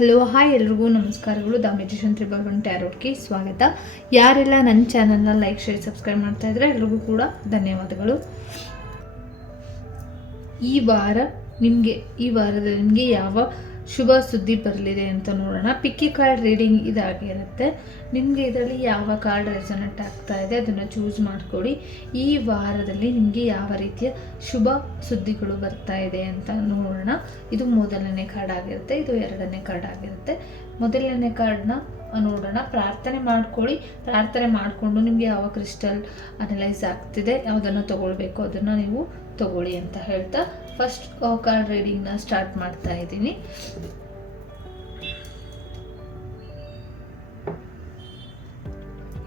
Hello hi ಎಲ್ರಿಗೂ ನಮಸ್ಕಾರಗಳು. The magician 111 ಟ್ಯಾರೋಟ್ಗೆ ಸ್ವಾಗತ. ಯಾರೆಲ್ಲ ನನ್ನ ಚಾನಲ್ನ ಲೈಕ್ ಶೇರ್ ಸಬ್ಸ್ಕ್ರೈಬ್ ಮಾಡ್ತಾ ಇದ್ರೆ ಎಲ್ರಿಗೂ ಕೂಡ ಧನ್ಯವಾದಗಳು. ಈ ವಾರದಲ್ಲಿ ನಿಮಗೆ ಯಾವ ಶುಭ ಸುದ್ದಿ ಬರಲಿದೆ ಅಂತ ನೋಡೋಣ. ಪಿಕ್ಕಿ ಕಾರ್ಡ್ ರೀಡಿಂಗ್ ಇದಾಗಿರುತ್ತೆ. ನಿಮಗೆ ಇದರಲ್ಲಿ ಯಾವ ಕಾರ್ಡ್ ರೆಸೊನೇಟ್ ಆಗ್ತಾ ಇದೆ ಅದನ್ನು ಚೂಸ್ ಮಾಡ್ಕೊಳ್ಳಿ. ಈ ವಾರದಲ್ಲಿ ನಿಮಗೆ ಯಾವ ರೀತಿಯ ಶುಭ ಸುದ್ದಿಗಳು ಬರ್ತಾ ಇದೆ ಅಂತ ನೋಡೋಣ. ಇದು ಮೊದಲನೇ ಕಾರ್ಡ್ ಆಗಿರುತ್ತೆ, ಇದು ಎರಡನೇ ಕಾರ್ಡ್ ಆಗಿರುತ್ತೆ. ಮೊದಲನೇ ಕಾರ್ಡ್ನ ನೋಡೋಣ. ಪ್ರಾರ್ಥನೆ ಮಾಡ್ಕೊಳ್ಳಿ. ಪ್ರಾರ್ಥನೆ ಮಾಡಿಕೊಂಡು ನಿಮಗೆ ಯಾವ ಕ್ರಿಸ್ಟಲ್ ಅನಲೈಸ್ ಆಗ್ತಿದೆ, ಯಾವುದನ್ನು ತಗೊಳ್ಬೇಕು ಅದನ್ನು ನೀವು ತಗೊಳ್ಳಿ ಅಂತ ಹೇಳ್ತಾ ಫಸ್ಟ್ ಕಾರ್ಡ್ ರೀಡಿಂಗ್ನ ಸ್ಟಾರ್ಟ್ ಮಾಡ್ತಾ ಇದ್ದೀನಿ.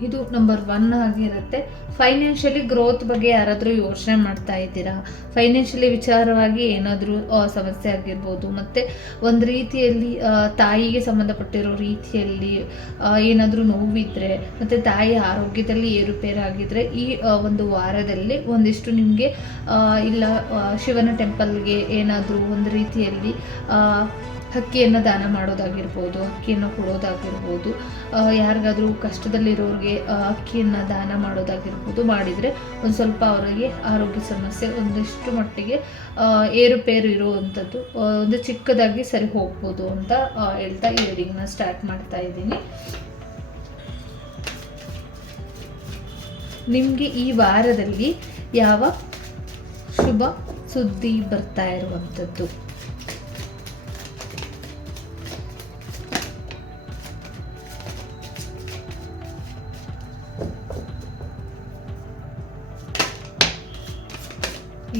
ಇದು ನಂಬರ್ 1 ಆಗಿರುತ್ತೆ. ಫೈನಾನ್ಷಿಯಲಿ ಗ್ರೋತ್ ಬಗ್ಗೆ ಯಾರಾದರೂ ಯೋಚನೆ ಮಾಡ್ತಾ ಇದ್ದೀರಾ, ಫೈನಾನ್ಷಿಯಲಿ ವಿಚಾರವಾಗಿ ಏನಾದರೂ ಸಮಸ್ಯೆ ಆಗಿರ್ಬೋದು, ಮತ್ತು ಒಂದು ರೀತಿಯಲ್ಲಿ ತಾಯಿಗೆ ಸಂಬಂಧಪಟ್ಟಿರೋ ರೀತಿಯಲ್ಲಿ ಏನಾದರೂ ನೋವಿದ್ರೆ, ಮತ್ತು ತಾಯಿ ಆರೋಗ್ಯದಲ್ಲಿ ಏರುಪೇರಾಗಿದ್ದರೆ ಈ ಒಂದು ವಾರದಲ್ಲಿ ಒಂದಿಷ್ಟು ನಿಮಗೆ ಇಲ್ಲ ಶಿವನ ಟೆಂಪಲ್ಗೆ ಏನಾದರೂ ಒಂದು ರೀತಿಯಲ್ಲಿ ಅಕ್ಕಿಯನ್ನು ದಾನ ಮಾಡೋದಾಗಿರ್ಬೋದು, ಅಕ್ಕಿಯನ್ನು ಕೊಡೋದಾಗಿರ್ಬೋದು, ಯಾರಿಗಾದರೂ ಕಷ್ಟದಲ್ಲಿರೋರಿಗೆ ಅಕ್ಕಿಯನ್ನು ದಾನ ಮಾಡೋದಾಗಿರ್ಬೋದು ಮಾಡಿದರೆ ಒಂದು ಸ್ವಲ್ಪ ಅವರಿಗೆ ಆರೋಗ್ಯ ಸಮಸ್ಯೆ ಒಂದಿಷ್ಟು ಮಟ್ಟಿಗೆ ಏರುಪೇರು ಇರುವಂಥದ್ದು ಒಂದು ಚಿಕ್ಕದಾಗಿ ಸರಿ ಹೋಗ್ಬೋದು ಅಂತ ಹೇಳ್ತಾ ಈ ರೀಡಿಂಗ್ನ ಸ್ಟಾರ್ಟ್ ಮಾಡ್ತಾ ಇದ್ದೀನಿ. ನಿಮಗೆ ಈ ವಾರದಲ್ಲಿ ಯಾವ ಶುಭ ಸುದ್ದಿ ಬರ್ತಾ ಇರುವಂಥದ್ದು?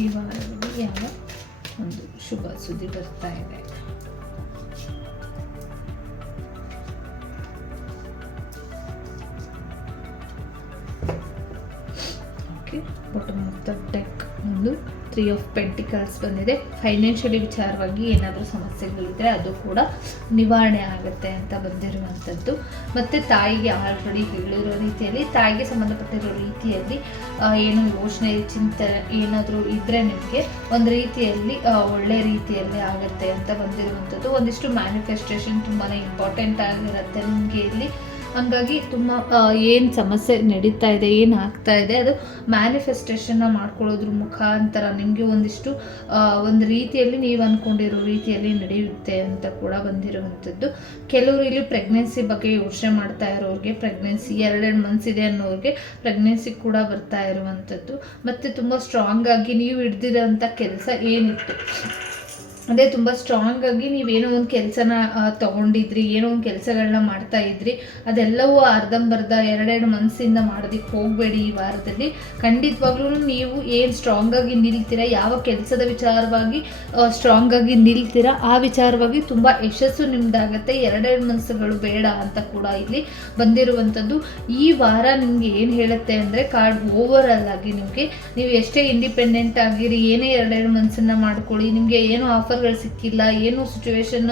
ಈ ವಾರದಲ್ಲಿ ಯಾವ ಒಂದು ಶುಭ ಸುದ್ದಿ ಬರ್ತಾ ಇದೆ? Okay, bottom of the deck ಒಂದು 3 ಆಫ್ ಪೆಂಟಿಕಲ್ಸ್ ಬಂದಿದೆ. ಫೈನಾನ್ಷಿಯಲಿ ವಿಚಾರವಾಗಿ ಏನಾದರೂ ಸಮಸ್ಯೆಗಳಿದ್ರೆ ಅದು ಕೂಡ ನಿವಾರಣೆ ಆಗುತ್ತೆ ಅಂತ ಬಂದಿರುವಂಥದ್ದು. ಮತ್ತು ತಾಯಿಗೆ ಆಲ್ರೆಡಿ ಹೇಳಿರೋ ರೀತಿಯಲ್ಲಿ, ತಾಯಿಗೆ ಸಂಬಂಧಪಟ್ಟಿರೋ ರೀತಿಯಲ್ಲಿ ಏನೋ ಯೋಚನೆ ಚಿಂತನೆ ಏನಾದರೂ ಇದ್ದರೆ ನಿಮಗೆ ಒಂದು ರೀತಿಯಲ್ಲಿ ಒಳ್ಳೆ ರೀತಿಯಲ್ಲಿ ಆಗುತ್ತೆ ಅಂತ ಬಂದಿರುವಂಥದ್ದು. ಒಂದಿಷ್ಟು ಮ್ಯಾನಿಫೆಸ್ಟೇಷನ್ ತುಂಬಾ ಇಂಪಾರ್ಟೆಂಟ್ ಆಗಿರುತ್ತೆ ನಿಮಗೆ ಇಲ್ಲಿ. ಹಂಗಾಗಿ ತುಂಬ ಏನು ಸಮಸ್ಯೆ ನಡೀತಾ ಇದೆ, ಏನು ಆಗ್ತಾ ಇದೆ ಅದು ಮ್ಯಾನಿಫೆಸ್ಟೇಷನ್ನ ಮಾಡ್ಕೊಳ್ಳೋದ್ರ ಮುಖಾಂತರ ನಿಮಗೆ ಒಂದಿಷ್ಟು ಒಂದು ರೀತಿಯಲ್ಲಿ ನೀವು ಅಂದ್ಕೊಂಡಿರೋ ರೀತಿಯಲ್ಲಿ ನಡೆಯುತ್ತೆ ಅಂತ ಕೂಡ ಬಂದಿರುವಂಥದ್ದು. ಕೆಲವರು ಇಲ್ಲಿ ಪ್ರೆಗ್ನೆನ್ಸಿ ಬಗ್ಗೆ ಯೋಚನೆ ಮಾಡ್ತಾ ಇರೋರಿಗೆ, ಪ್ರೆಗ್ನೆನ್ಸಿ 2 ಮಂತ್ಸ್ ಇದೆ ಅನ್ನೋರಿಗೆ ಪ್ರೆಗ್ನೆನ್ಸಿ ಕೂಡ ಬರ್ತಾ ಇರುವಂಥದ್ದು. ಮತ್ತು ತುಂಬ ಸ್ಟ್ರಾಂಗ್ ಆಗಿ ನೀವು ಹಿಡ್ದಿರೋಂಥ ಕೆಲಸ ಏನಿತ್ತು ಅದೇ ತುಂಬ ಸ್ಟ್ರಾಂಗ್ ಆಗಿ ನೀವೇನೋ ಒಂದು ಕೆಲಸನ ತೊಗೊಂಡಿದ್ರಿ, ಏನೋ ಒಂದು ಕೆಲಸಗಳನ್ನ ಮಾಡ್ತಾ ಇದ್ರಿ, ಅದೆಲ್ಲವೂ ಅರ್ಧಂಬರ್ಧ 2 ಮಂತ್ಸಿಂದ ಮಾಡೋದಕ್ಕೆ ಹೋಗಬೇಡಿ. ಈ ವಾರದಲ್ಲಿ ಖಂಡಿತವಾಗ್ಲೂ ನೀವು ಏನು ಸ್ಟ್ರಾಂಗ್ ಆಗಿ ನಿಲ್ತೀರಾ, ಯಾವ ಕೆಲಸದ ವಿಚಾರವಾಗಿ ಸ್ಟ್ರಾಂಗ್ ಆಗಿ ನಿಲ್ತೀರಾ ಆ ವಿಚಾರವಾಗಿ ತುಂಬ ಯಶಸ್ಸು ನಿಮ್ದಾಗತ್ತೆ. 2 ಮಂತ್ಸ್ಗಳು ಬೇಡ ಅಂತ ಕೂಡ ಇಲ್ಲಿ ಬಂದಿರುವಂಥದ್ದು. ಈ ವಾರ ನಿಮಗೆ ಏನು ಹೇಳುತ್ತೆ ಅಂದರೆ, ಕಾರ್ಡ್ ಓವರ್ ಆಗಿ ನಿಮಗೆ ನೀವು ಎಷ್ಟೇ ಇಂಡಿಪೆಂಡೆಂಟ್ ಆಗಿರಿ, ಏನೇ 2 ಮಂತ್ಸನ್ನು ಮಾಡ್ಕೊಳ್ಳಿ, ನಿಮಗೆ ಏನೋ ಆಫರ್ಗಳು ಸಿಕ್ಕಿಲ್ಲ, ಏನು ಸಿಚುವೇಶನ್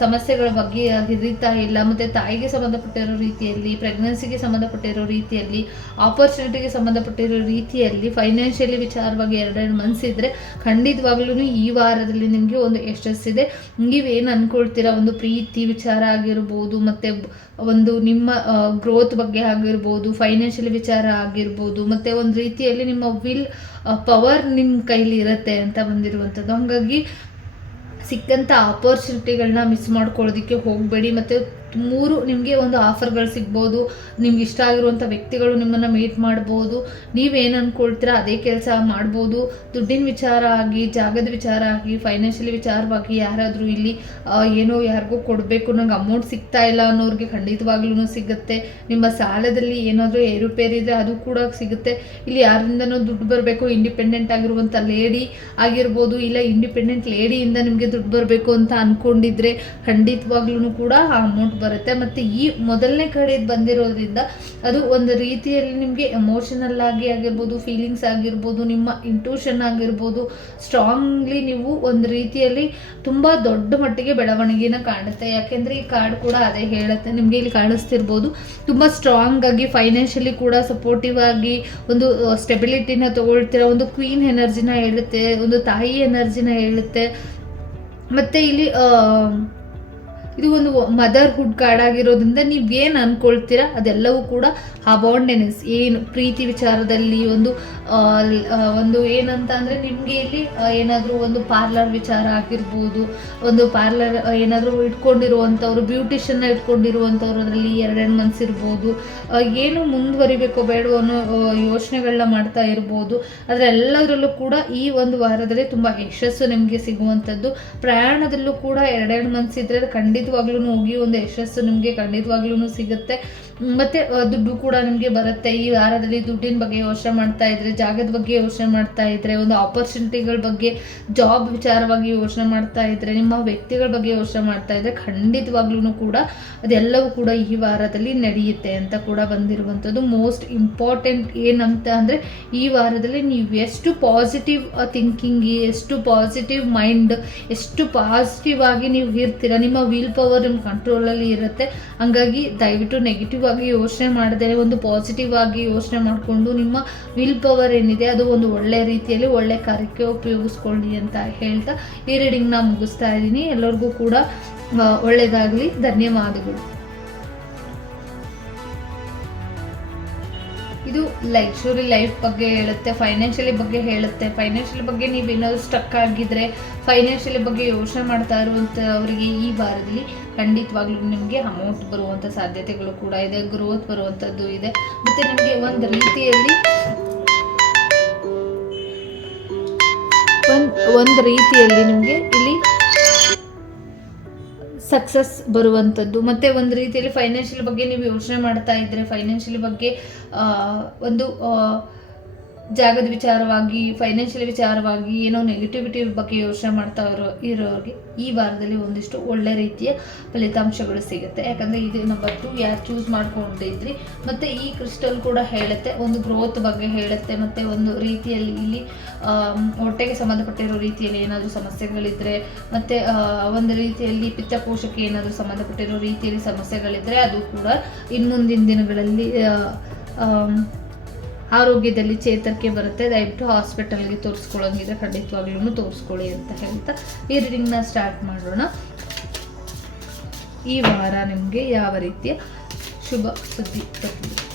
ಸಮಸ್ಯೆಗಳ ಬಗ್ಗೆ ಹಿರಿತಾ ಇಲ್ಲ, ಮತ್ತು ತಾಯಿಗೆ ಸಂಬಂಧಪಟ್ಟಿರೋ ರೀತಿಯಲ್ಲಿ, ಪ್ರೆಗ್ನೆನ್ಸಿಗೆ ಸಂಬಂಧಪಟ್ಟಿರೋ ರೀತಿಯಲ್ಲಿ, ಆಪರ್ಚುನಿಟಿಗೆ ಸಂಬಂಧಪಟ್ಟಿರೋ ರೀತಿಯಲ್ಲಿ, ಫೈನಾನ್ಷಿಯಲಿ ವಿಚಾರವಾಗಿ 2 ಮಂತ್ಸ್ ಇದ್ದರೆ ಖಂಡಿತವಾಗ್ಲೂ ಈ ವಾರದಲ್ಲಿ ನಿಮಗೆ ಒಂದು ಯಶಸ್ಸಿದೆ. ನೀವೇನು ಅಂದ್ಕೊಳ್ತೀರಾ, ಒಂದು ಪ್ರೀತಿ ವಿಚಾರ ಆಗಿರ್ಬೋದು, ಮತ್ತು ಒಂದು ನಿಮ್ಮ ಗ್ರೋತ್ ಬಗ್ಗೆ ಆಗಿರ್ಬೋದು, ಫೈನಾನ್ಷಿಯಲ್ ವಿಚಾರ ಆಗಿರ್ಬೋದು, ಮತ್ತು ಒಂದು ರೀತಿಯಲ್ಲಿ ನಿಮ್ಮ ವಿಲ್ ಪವರ್ ನಿಮ್ಮ ಕೈಲಿ ಇರುತ್ತೆ ಅಂತ ಬಂದಿರುವಂಥದ್ದು. ಹಾಗಾಗಿ ಸಿಕ್ಕಂಥ ಆಪರ್ಚುನಿಟಿಗಳನ್ನ ಮಿಸ್ ಮಾಡ್ಕೊಳ್ಳೋದಕ್ಕೆ ಹೋಗಬೇಡಿ. ಮತ್ತು 3 ನಿಮಗೆ ಒಂದು ಆಫರ್ಗಳು ಸಿಗ್ಬೋದು, ನಿಮ್ಗೆ ಇಷ್ಟ ಆಗಿರುವಂಥ ವ್ಯಕ್ತಿಗಳು ನಿಮ್ಮನ್ನು ಮೀಟ್ ಮಾಡ್ಬೋದು, ನೀವೇನು ಅಂದ್ಕೊಳ್ತೀರಾ ಅದೇ ಕೆಲಸ ಮಾಡ್ಬೋದು. ದುಡ್ಡಿನ ವಿಚಾರ ಆಗಿ, ಜಾಗದ ವಿಚಾರ ಆಗಿ, ಫೈನಾನ್ಷಿಯಲಿ ವಿಚಾರವಾಗಿ ಯಾರಾದರೂ ಇಲ್ಲಿ ಏನೋ ಯಾರಿಗೂ ಕೊಡಬೇಕು, ನಂಗೆ ಅಮೌಂಟ್ ಸಿಗ್ತಾ ಇಲ್ಲ ಅನ್ನೋರಿಗೆ ಖಂಡಿತವಾಗ್ಲೂ ಸಿಗುತ್ತೆ. ನಿಮ್ಮ ಸಾಲದಲ್ಲಿ ಏನಾದರೂ ಏರುಪೇರಿದ್ರೆ ಅದು ಕೂಡ ಸಿಗುತ್ತೆ. ಇಲ್ಲಿ ಯಾರಿಂದನೂ ದುಡ್ಡು ಬರಬೇಕು, ಇಂಡಿಪೆಂಡೆಂಟ್ ಆಗಿರುವಂಥ ಲೇಡಿ ಆಗಿರ್ಬೋದು, ಇಲ್ಲ ಇಂಡಿಪೆಂಡೆಂಟ್ ಲೇಡಿಯಿಂದ ನಿಮಗೆ ದುಡ್ಡು ಬರಬೇಕು ಅಂತ ಅಂದ್ಕೊಂಡಿದ್ರೆ ಖಂಡಿತವಾಗ್ಲೂ ಕೂಡ ಆ ಅಮೌಂಟ್ ಬರುತ್ತೆ. ಮತ್ತು ಈ ಮೊದಲನೇ ಕಡೆ ಬಂದಿರೋದ್ರಿಂದ ಅದು ಒಂದು ರೀತಿಯಲ್ಲಿ ನಿಮಗೆ ಎಮೋಷನಲ್ ಆಗಿ ಆಗಿರ್ಬೋದು, ಫೀಲಿಂಗ್ಸ್ ಆಗಿರ್ಬೋದು, ನಿಮ್ಮ ಇಂಟ್ಯೂಷನ್ ಆಗಿರ್ಬೋದು, ಸ್ಟ್ರಾಂಗ್ಲಿ ನೀವು ಒಂದು ರೀತಿಯಲ್ಲಿ ತುಂಬ ದೊಡ್ಡ ಮಟ್ಟಿಗೆ ಬೆಳವಣಿಗೆನ ಕಾಣುತ್ತೆ. ಯಾಕೆಂದರೆ ಈ ಕಾರ್ಡ್ ಕೂಡ ಅದೇ ಹೇಳುತ್ತೆ, ನಿಮಗೆ ಇಲ್ಲಿ ಕಾಣಿಸ್ತಿರ್ಬೋದು, ತುಂಬ ಸ್ಟ್ರಾಂಗ್ ಆಗಿ ಫೈನಾನ್ಷಿಯಲಿ ಕೂಡ ಸಪೋರ್ಟಿವ್ ಆಗಿ ಒಂದು ಸ್ಟೆಬಿಲಿಟಿನ ತಗೊಳ್ತೀರ, ಒಂದು ಕ್ವೀನ್ ಎನರ್ಜಿನ ಹೇಳುತ್ತೆ, ಒಂದು ತಾಯಿ ಎನರ್ಜಿನ ಹೇಳುತ್ತೆ. ಮತ್ತು ಇಲ್ಲಿ ಇದು ಒಂದು ಮದರ್ಹುಡ್ ಕಾರ್ಡ್ ಆಗಿರೋದ್ರಿಂದ ನೀವೇನು ಅನ್ಕೊಳ್ತೀರಾ ಅದೆಲ್ಲವೂ ಕೂಡ ಅಬಾಂಡೆನ್ಸ್, ಏನು ಪ್ರೀತಿ ವಿಚಾರದಲ್ಲಿ ಒಂದು ಏನಂತ ಅಂದರೆ ನಿಮಗೆ ಇಲ್ಲಿ ಏನಾದರೂ ಒಂದು ಪಾರ್ಲರ್ ವಿಚಾರ ಆಗಿರ್ಬೋದು, ಒಂದು ಪಾರ್ಲರ್ ಏನಾದರೂ ಇಟ್ಕೊಂಡಿರುವಂಥವ್ರು, ಬ್ಯೂಟಿಷನ್ನ ಇಟ್ಕೊಂಡಿರುವಂಥವ್ರು ಅದರಲ್ಲಿ 2 ಮಂತ್ಸ್ ಇರ್ಬೋದು, ಏನು ಮುಂದುವರಿಬೇಕೋ ಬೇಡವೋ ಅನ್ನೋ ಯೋಚನೆಗಳನ್ನ ಮಾಡ್ತಾ ಇರ್ಬೋದು. ಆದರೆ ಎಲ್ಲದರಲ್ಲೂ ಕೂಡ ಈ ಒಂದು ವಾರದಲ್ಲಿ ತುಂಬ ಯಶಸ್ಸು ನಿಮಗೆ ಸಿಗುವಂಥದ್ದು. ಪ್ರಯಾಣದಲ್ಲೂ ಕೂಡ 2 ಮಂತ್ಸ್ ಇದ್ದರೆ ಖಂಡಿತವಾಗ್ಲೂ ಹೋಗಿ ಒಂದು ಯಶಸ್ಸು ನಿಮಗೆ ಖಂಡಿತವಾಗ್ಲೂ ಸಿಗುತ್ತೆ. ಮತ್ತು ದುಡ್ಡು ಕೂಡ ನಿಮಗೆ ಬರುತ್ತೆ. ಈ ವಾರದಲ್ಲಿ ದುಡ್ಡಿನ ಬಗ್ಗೆ ಯೋಚನೆ ಮಾಡ್ತಾ ಇದ್ರೆ, ಜಾಗದ ಬಗ್ಗೆ ಯೋಚನೆ ಮಾಡ್ತಾ ಇದ್ರೆ, ಒಂದು ಆಪರ್ಚುನಿಟಿಗಳ ಬಗ್ಗೆ, ಜಾಬ್ ವಿಚಾರವಾಗಿ ಯೋಚನೆ ಮಾಡ್ತಾ ಇದ್ರೆ, ನಿಮ್ಮ ವ್ಯಕ್ತಿಗಳ ಬಗ್ಗೆ ಯೋಚನೆ ಮಾಡ್ತಾ ಇದ್ರೆ ಖಂಡಿತವಾಗ್ಲೂ ಕೂಡ ಅದೆಲ್ಲವೂ ಕೂಡ ಈ ವಾರದಲ್ಲಿ ನಡೆಯುತ್ತೆ ಅಂತ ಕೂಡ ಬಂದಿರುವಂಥದ್ದು. ಮೋಸ್ಟ್ ಇಂಪಾರ್ಟೆಂಟ್ ಏನಂತ ಅಂದರೆ ಈ ವಾರದಲ್ಲಿ ನೀವು ಎಷ್ಟು ಪಾಸಿಟಿವ್ ಥಿಂಕಿಂಗ್, ಎಷ್ಟು ಪಾಸಿಟಿವ್ ಮೈಂಡ್, ಎಷ್ಟು ಪಾಸಿಟಿವ್ ಆಗಿ ನೀವು ಇರ್ತೀರ, ನಿಮ್ಮ ವಿಲ್ ಪವರ್ ನಿಮ್ಮ ಕಂಟ್ರೋಲಲ್ಲಿ ಇರುತ್ತೆ. ಹಾಗಾಗಿ ದಯವಿಟ್ಟು ನೆಗೆಟಿವ್ ಆಗಿ ಯೋಚನೆ ಮಾಡದೆ ಒಂದು ಪಾಸಿಟಿವ್ ಆಗಿ ಯೋಚನೆ ಮಾಡಿಕೊಂಡು ನಿಮ್ಮ ವಿಲ್ ಪವರ್ ಏನಿದೆ ಅದು ಒಂದು ಒಳ್ಳೆ ರೀತಿಯಲ್ಲಿ ಒಳ್ಳೆ ಕಾರ್ಯಕ್ಕೆ ಉಪಯೋಗಿಸ್ಕೊಳ್ಳಿ ಅಂತ ಹೇಳ್ತಾ ಈ ರೀಡಿಂಗ್ನ ಮುಗಿಸ್ತಾ ಇದ್ದೀನಿ. ಎಲ್ಲರಿಗೂ ಕೂಡ ಒಳ್ಳೆಯದಾಗಲಿ. ಧನ್ಯವಾದಗಳು. ಇದು ಲಕ್ಸುರಿ ಲೈಫ್ ಬಗ್ಗೆ ಹೇಳುತ್ತೆ, ಫೈನಾನ್ಷಿಯಲಿ ಬಗ್ಗೆ ಹೇಳುತ್ತೆ. ಫೈನಾನ್ಷಿಯಲ್ ಬಗ್ಗೆ ನೀವೇನಾದರೂ ಸ್ಟಕ್ ಆಗಿದ್ರೆ, ಫೈನಾನ್ಷಿಯಲಿ ಬಗ್ಗೆ ಯೋಚನೆ ಮಾಡ್ತಾ ಇರುವಂಥವರಿಗೆ ಈ ವಾರದಲ್ಲಿ ಖಂಡಿತವಾಗ್ಲೂ ನಿಮಗೆ ಅಮೌಂಟ್ ಬರುವಂಥ ಸಾಧ್ಯತೆಗಳು ಕೂಡ ಇದೆ, ಗ್ರೋತ್ ಬರುವಂಥದ್ದು ಇದೆ. ಮತ್ತು ನಿಮಗೆ ಒಂದು ರೀತಿಯಲ್ಲಿ ನಿಮಗೆ ಇಲ್ಲಿ ಸಕ್ಸಸ್ ಬರುವಂಥದ್ದು. ಮತ್ತು ಒಂದು ರೀತಿಯಲ್ಲಿ ಫೈನಾನ್ಷಿಯಲ್ ಬಗ್ಗೆ ನೀವು ಯೋಚನೆ ಮಾಡ್ತಾ ಇದ್ದರೆ, ಫೈನಾನ್ಷಿಯಲ್ ಬಗ್ಗೆ ಒಂದು ಜಾಗದ ವಿಚಾರವಾಗಿ, ಫೈನಾನ್ಷಿಯಲ್ ವಿಚಾರವಾಗಿ ಏನೋ ನೆಗೆಟಿವಿಟಿ ಬಗ್ಗೆ ಯೋಚನೆ ಮಾಡ್ತಾ ಇರೋರಿಗೆ ಈ ವಾರದಲ್ಲಿ ಒಂದಿಷ್ಟು ಒಳ್ಳೆ ರೀತಿಯ ಫಲಿತಾಂಶಗಳು ಸಿಗುತ್ತೆ. ಯಾಕಂದರೆ ಇದು ನಂಬರ್ 2 ಯಾರು ಚೂಸ್ ಮಾಡ್ಕೊಂಡಿದ್ರಿ. ಮತ್ತು ಈ ಕ್ರಿಸ್ಟಲ್ ಕೂಡ ಹೇಳುತ್ತೆ, ಒಂದು ಗ್ರೋತ್ ಬಗ್ಗೆ ಹೇಳುತ್ತೆ. ಮತ್ತು ಒಂದು ರೀತಿಯಲ್ಲಿ ಇಲ್ಲಿ ಹೊಟ್ಟೆಗೆ ಸಂಬಂಧಪಟ್ಟಿರೋ ರೀತಿಯಲ್ಲಿ ಏನಾದರೂ ಸಮಸ್ಯೆಗಳಿದ್ದರೆ, ಮತ್ತು ಒಂದು ರೀತಿಯಲ್ಲಿ ಪಿತ್ತಕೋಶಕ್ಕೆ ಏನಾದರೂ ಸಂಬಂಧಪಟ್ಟಿರೋ ರೀತಿಯಲ್ಲಿ ಸಮಸ್ಯೆಗಳಿದ್ದರೆ ಅದು ಕೂಡ ಇನ್ಮುಂದಿನ ದಿನಗಳಲ್ಲಿ ಆರೋಗ್ಯದಲ್ಲಿ ಚೇತರಿಕೆ ಬರುತ್ತೆ. ದಯವಿಟ್ಟು ಹಾಸ್ಪಿಟಲ್ಗೆ ತೋರಿಸ್ಕೊಳ್ಳೋಂಗಿದ್ರೆ ಖಂಡಿತವಾಗ್ಲೂ ತೋರಿಸ್ಕೊಳ್ಳಿ ಅಂತ ಹೇಳ್ತಾ ಈ ರೀಡಿಂಗ್ನ ಸ್ಟಾರ್ಟ್ ಮಾಡೋಣ. ಈ ವಾರ ನಿಮಗೆ ಯಾವ ರೀತಿಯ ಶುಭ ಸುದ್ದಿ ಬರ್ತಿದೆ?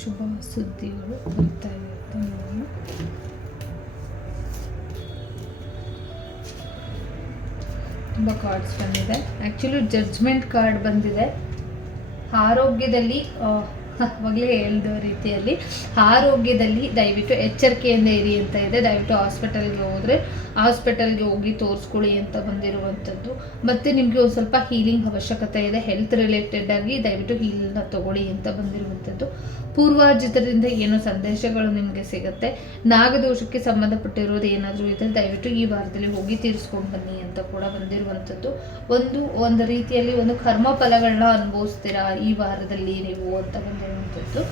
ಶುಭ ಸುದ್ದಿಗಳು ಬರ್ತಾ ಇರುತ್ತೆ. ತುಂಬ ಕಾರ್ಡ್ಸ್ ಬಂದಿದೆ. ಆ್ಯಕ್ಚುಲಿ ಜಡ್ಜ್ಮೆಂಟ್ ಕಾರ್ಡ್ ಬಂದಿದೆ. ಆರೋಗ್ಯದಲ್ಲಿ ಅವಾಗಲೇ ಹೇಳಿದ ರೀತಿಯಲ್ಲಿ ಆರೋಗ್ಯದಲ್ಲಿ ದಯವಿಟ್ಟು ಎಚ್ಚರಿಕೆಯಿಂದ ಇರಿ ಅಂತ ಇದೆ. ದಯವಿಟ್ಟು ಹಾಸ್ಪಿಟಲ್ಗೆ ಹೋಗಿ ತೋರಿಸ್ಕೊಳ್ಳಿ ಅಂತ ಬಂದಿರುವಂಥದ್ದು. ಮತ್ತು ನಿಮಗೆ ಒಂದು ಸ್ವಲ್ಪ ಹೀಲಿಂಗ್ ಅವಶ್ಯಕತೆ ಇದೆ, ಹೆಲ್ತ್ ರಿಲೇಟೆಡ್ ಆಗಿ ದಯವಿಟ್ಟು ಹೀಲ್ನ ತಗೊಳ್ಳಿ ಅಂತ ಬಂದಿರುವಂಥದ್ದು. ಪೂರ್ವಾರ್ಜಿತರಿಂದ ಏನೋ ಸಂದೇಶಗಳು ನಿಮಗೆ ಸಿಗುತ್ತೆ. ನಾಗದೋಷಕ್ಕೆ ಸಂಬಂಧಪಟ್ಟಿರೋದು ಏನಾದರೂ ಇದ್ದರೆ ದಯವಿಟ್ಟು ಈ ವಾರದಲ್ಲಿ ಹೋಗಿ ತೀರಿಸ್ಕೊಂಡು ಬನ್ನಿ ಅಂತ ಕೂಡ ಬಂದಿರುವಂಥದ್ದು. ಒಂದು ರೀತಿಯಲ್ಲಿ ಒಂದು ಕರ್ಮ ಫಲಗಳನ್ನ ಅನುಭವಿಸ್ತೀರಾ ಈ ವಾರದಲ್ಲಿ ನೀವು ಅಂತ ಬಂದಿರುವಂಥದ್ದು.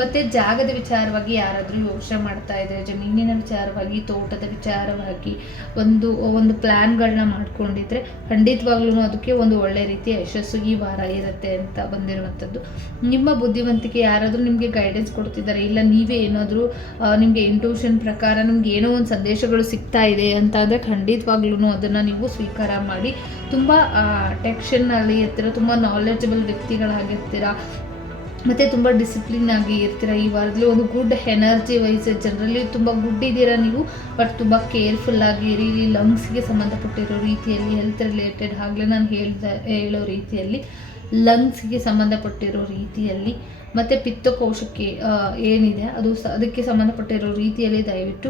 ಮತ್ತು ಜಾಗದ ವಿಚಾರವಾಗಿ ಯಾರಾದರೂ ಯೋಚನೆ ಮಾಡ್ತಾ ಇದ್ದಾರೆ, ಜಮೀನಿನ ವಿಚಾರವಾಗಿ, ತೋಟದ ವಿಚಾರವಾಗಿ ಒಂದು ಪ್ಲ್ಯಾನ್ಗಳನ್ನ ಮಾಡ್ಕೊಂಡಿದ್ರೆ ಖಂಡಿತವಾಗ್ಲೂ ಅದಕ್ಕೆ ಒಂದು ಒಳ್ಳೆ ರೀತಿಯ ಯಶಸ್ಸು ಈ ವಾರ ಇರುತ್ತೆ ಅಂತ ಬಂದಿರುವಂಥದ್ದು. ನಿಮ್ಮ ಬುದ್ಧಿವಂತಿಕೆ ಯಾರಾದರೂ ನಿಮಗೆ ಗೈಡೆನ್ಸ್ ಕೊಡ್ತಿದ್ದಾರೆ, ಇಲ್ಲ ನೀವೇ ಏನಾದರೂ ನಿಮಗೆ ಇಂಟ್ಯೂಷನ್ ಪ್ರಕಾರ ನಿಮ್ಗೆ ಏನೋ ಒಂದು ಸಂದೇಶಗಳು ಸಿಗ್ತಾ ಇದೆ ಅಂತ ಅಂದರೆ ಖಂಡಿತವಾಗ್ಲೂ ಅದನ್ನು ನೀವು ಸ್ವೀಕಾರ ಮಾಡಿ. ತುಂಬ ಟೆಕ್ಷನ್ನಲ್ಲಿ ಇರ್ತೀರ, ತುಂಬ ನಾಲೆಜಬಲ್ ವ್ಯಕ್ತಿಗಳಾಗಿರ್ತೀರ, ಮತ್ತು ತುಂಬ ಡಿಸಿಪ್ಲಿನ್ ಆಗಿ ಇರ್ತೀರ. ಈ ವಾರದಲ್ಲಿ ಒಂದು ಗುಡ್ ಎನರ್ಜಿ ವೈಸ್ ಜನರಲ್ಲಿ ತುಂಬ ಗುಡ್ ಇದ್ದೀರಾ ನೀವು, ಬಟ್ ತುಂಬ ಕೇರ್ಫುಲ್ ಆಗಿರಿ. ಲಂಗ್ಸ್ಗೆ ಸಂಬಂಧಪಟ್ಟಿರೋ ರೀತಿಯಲ್ಲಿ, ಹೆಲ್ತ್ ರಿಲೇಟೆಡ್ ಆಗಲೇ ನಾನು ಹೇಳೋ ರೀತಿಯಲ್ಲಿ, ಲಂಗ್ಸ್ಗೆ ಸಂಬಂಧಪಟ್ಟಿರೋ ರೀತಿಯಲ್ಲಿ, ಮತ್ತು ಪಿತ್ತಕೋಶಕ್ಕೆ ಏನಿದೆ ಅದಕ್ಕೆ ಸಂಬಂಧಪಟ್ಟಿರೋ ರೀತಿಯಲ್ಲಿ ದಯವಿಟ್ಟು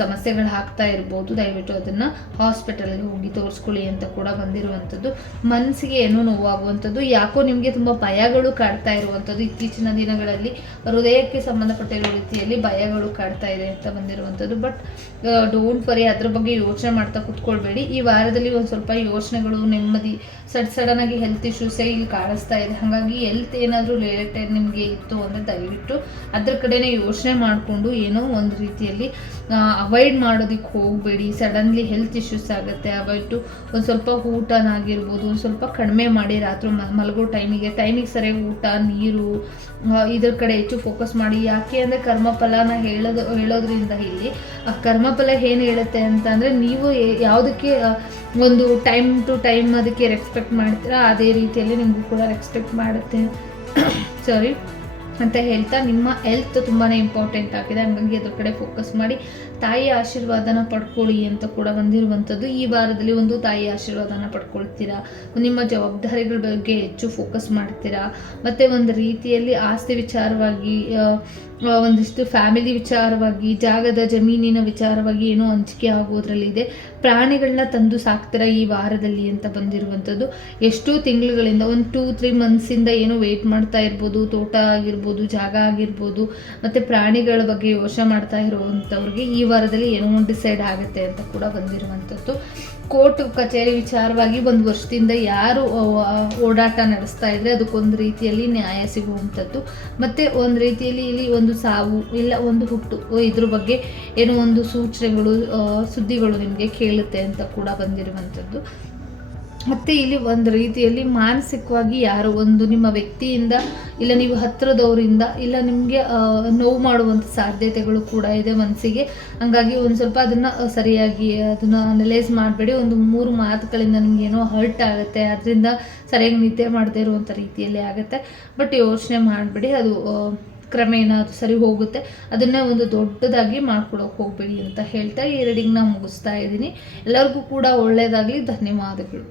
ಸಮಸ್ಯೆಗಳು ಆಗ್ತಾ ಇರ್ಬೋದು. ದಯವಿಟ್ಟು ಅದನ್ನು ಹಾಸ್ಪಿಟಲ್ಗೆ ಹೋಗಿ ತೋರಿಸ್ಕೊಳ್ಳಿ ಅಂತ ಕೂಡ ಬಂದಿರುವಂಥದ್ದು. ಮನಸ್ಸಿಗೆ ಏನೋ ನೋವಾಗುವಂಥದ್ದು, ಯಾಕೋ ನಿಮಗೆ ತುಂಬ ಭಯಗಳು ಕಾಡ್ತಾ ಇರುವಂಥದ್ದು. ಇತ್ತೀಚಿನ ದಿನಗಳಲ್ಲಿ ಹೃದಯಕ್ಕೆ ಸಂಬಂಧಪಟ್ಟಿರೋ ರೀತಿಯಲ್ಲಿ ಭಯಗಳು ಕಾಡ್ತಾ ಇದೆ ಅಂತ ಬಂದಿರುವಂಥದ್ದು. ಬಟ್ ಡೋಂಟ್ ವರಿ, ಅದ್ರ ಬಗ್ಗೆ ಯೋಚನೆ ಮಾಡ್ತಾ ಕೂತ್ಕೊಳ್ಬೇಡಿ. ಈ ವಾರದಲ್ಲಿ ಒಂದು ಸ್ವಲ್ಪ ಯೋಚನೆಗಳು, ನೆಮ್ಮದಿ, ಸಡನ್ನಾಗಿ ಹೆಲ್ತ್ ಇಶ್ಯೂಸೇ ಇಲ್ಲಿ ಕಾಣಿಸ್ತಾ ಇದೆ. ಹಾಗಾಗಿ ಹೆಲ್ತ್ ಏನಾದರೂ ರಿಲೇಟೆಡ್ ನಿಮಗೆ ಇತ್ತು ಅಂದರೆ ದಯವಿಟ್ಟು ಅದ್ರ ಕಡೆನೇ ಯೋಚನೆ ಮಾಡಿಕೊಂಡು ಏನೋ ಒಂದು ರೀತಿಯಲ್ಲಿ ಅವಾಯ್ಡ್ ಮಾಡೋದಕ್ಕೆ ಹೋಗಬೇಡಿ. ಸಡನ್ಲಿ ಹೆಲ್ತ್ ಇಶ್ಯೂಸ್ ಆಗುತ್ತೆ. ಅವಾಯ್ಡು ಒಂದು ಸ್ವಲ್ಪ ಊಟನಾಗಿರ್ಬೋದು ಒಂದು ಸ್ವಲ್ಪ ಕಡಿಮೆ ಮಾಡಿ. ರಾತ್ರಿ ಮಲಗೋ ಟೈಮಿಗೆ ಸರಿಯಾಗಿ ಊಟ, ನೀರು ಇದ್ರ ಕಡೆ ಹೆಚ್ಚು ಫೋಕಸ್ ಮಾಡಿ. ಯಾಕೆ ಅಂದರೆ ಕರ್ಮಫಲನ ಹೇಳೋದ್ರಿಂದ ಇಲ್ಲಿ ಕರ್ಮಫಲ ಏನು ಹೇಳುತ್ತೆ ಅಂತಂದರೆ ನೀವು ಯಾವುದಕ್ಕೆ ಒಂದು ಟೈಮ್ ಟು ಟೈಮ್ ಅದಕ್ಕೆ ರೆಸ್ಪೆಕ್ಟ್ ಮಾಡ್ತೀರಾ ಅದೇ ರೀತಿಯಲ್ಲಿ ನಿಮಗೂ ಕೂಡ ರೆಸ್ಪೆಕ್ಟ್ ಮಾಡುತ್ತೆ ಸಾರಿ ಅಂತ ಹೇಳ್ತಾ, ನಿಮ್ಮ ಹೆಲ್ತ್ ತುಂಬಾ ಇಂಪಾರ್ಟೆಂಟ್ ಆಗಿದೆ. ಹಾಗಾಗಿ ಅದ್ರ ಕಡೆ ಫೋಕಸ್ ಮಾಡಿ ತಾಯಿಯ ಆಶೀರ್ವಾದನ ಪಡ್ಕೊಳ್ಳಿ ಅಂತ ಕೂಡ ಬಂದಿರುವಂಥದ್ದು. ಈ ವಾರದಲ್ಲಿ ಒಂದು ತಾಯಿಯ ಆಶೀರ್ವಾದನ ಪಡ್ಕೊಳ್ತೀರಾ, ನಿಮ್ಮ ಜವಾಬ್ದಾರಿಗಳ ಬಗ್ಗೆ ಹೆಚ್ಚು ಫೋಕಸ್ ಮಾಡ್ತೀರಾ, ಮತ್ತು ಒಂದು ರೀತಿಯಲ್ಲಿ ಆಸ್ತಿ ವಿಚಾರವಾಗಿ ಒಂದಿಷ್ಟು ಫ್ಯಾಮಿಲಿ ವಿಚಾರವಾಗಿ ಜಾಗದ ಜಮೀನಿನ ವಿಚಾರವಾಗಿ ಏನೋ ಹಂಚಿಕೆ ಆಗೋದ್ರಲ್ಲಿದೆ. ಪ್ರಾಣಿಗಳನ್ನ ತಂದು ಸಾಕ್ತೀರಾ ಈ ವಾರದಲ್ಲಿ ಅಂತ ಬಂದಿರುವಂಥದ್ದು. ಎಷ್ಟೋ ತಿಂಗಳುಗಳಿಂದ ಒಂದು 2-3 ಮಂತ್ಸಿಂದ ಏನೋ ವೆಯ್ಟ್ ಮಾಡ್ತಾ ಇರ್ಬೋದು, ತೋಟ ಆಗಿರ್ಬೋದು, ಜಾಗ ಆಗಿರ್ಬೋದು, ಮತ್ತು ಪ್ರಾಣಿಗಳ ಬಗ್ಗೆ ಯೋಚನೆ ಮಾಡ್ತಾ ಇರುವಂಥವ್ರಿಗೆ ಈ ವಾರದಲ್ಲಿ ಏನೋ ಒಂದು ಡಿಸೈಡ್ ಆಗುತ್ತೆ ಅಂತ ಕೂಡ ಬಂದಿರುವಂಥದ್ದು. ಕೋರ್ಟ್ ಕಚೇರಿ ವಿಚಾರವಾಗಿ ಒಂದು ವರ್ಷದಿಂದ ಯಾರು ಓಡಾಟ ನಡೆಸ್ತಾ ಇದ್ರೆ ಅದಕ್ಕೊಂದು ರೀತಿಯಲ್ಲಿ ನ್ಯಾಯ ಸಿಗುವಂಥದ್ದು, ಮತ್ತು ಒಂದು ರೀತಿಯಲ್ಲಿ ಇಲ್ಲಿ ಒಂದು ಸಾವು ಇಲ್ಲ ಒಂದು ಹುಟ್ಟು ಇದ್ರ ಬಗ್ಗೆ ಏನೋ ಒಂದು ಸೂಚನೆಗಳು ಸುದ್ದಿಗಳು ನಿಮಗೆ ಕೇಳುತ್ತೆ ಅಂತ ಕೂಡ ಬಂದಿರುವಂಥದ್ದು. ಮತ್ತು ಇಲ್ಲಿ ಒಂದು ರೀತಿಯಲ್ಲಿ ಮಾನಸಿಕವಾಗಿ ಯಾರೋ ಒಂದು ನಿಮ್ಮ ವ್ಯಕ್ತಿಯಿಂದ ಇಲ್ಲ ನೀವು ಹತ್ತಿರದವರಿಂದ ಇಲ್ಲ ನಿಮಗೆ ನೋವು ಮಾಡುವಂಥ ಸಾಧ್ಯತೆಗಳು ಕೂಡ ಇದೆ ಮನಸ್ಸಿಗೆ. ಹಾಗಾಗಿ ಒಂದು ಸ್ವಲ್ಪ ಅದನ್ನು ಸರಿಯಾಗಿ ಅದನ್ನು ಅನಲೈಸ್ ಮಾಡಬೇಡಿ. ಒಂದು 3 ಮಾತುಗಳಿಂದ ನಿಮ್ಗೆ ಏನೋ ಹರ್ಟ್ ಆಗುತ್ತೆ, ಅದರಿಂದ ಸರಿಯಾಗಿ ನಿದ್ದೆ ಮಾಡದೇ ಇರುವಂಥ ರೀತಿಯಲ್ಲಿ ಆಗುತ್ತೆ. ಬಟ್ ಯೋಚನೆ ಮಾಡಬೇಡಿ, ಅದು ಕ್ರಮೇಣ ಅದು ಸರಿ ಹೋಗುತ್ತೆ. ಅದನ್ನೇ ಒಂದು ದೊಡ್ಡದಾಗಿ ಮಾಡ್ಕೊಳಕ್ಕೆ ಹೋಗಬೇಡಿ ಅಂತ ಹೇಳ್ತಾ ಈ ರೀಡಿಂಗ್ನ ಮುಗಿಸ್ತಾ ಇದ್ದೀನಿ. ಎಲ್ಲರಿಗೂ ಕೂಡ ಒಳ್ಳೆಯದಾಗಲಿ. ಧನ್ಯವಾದಗಳು.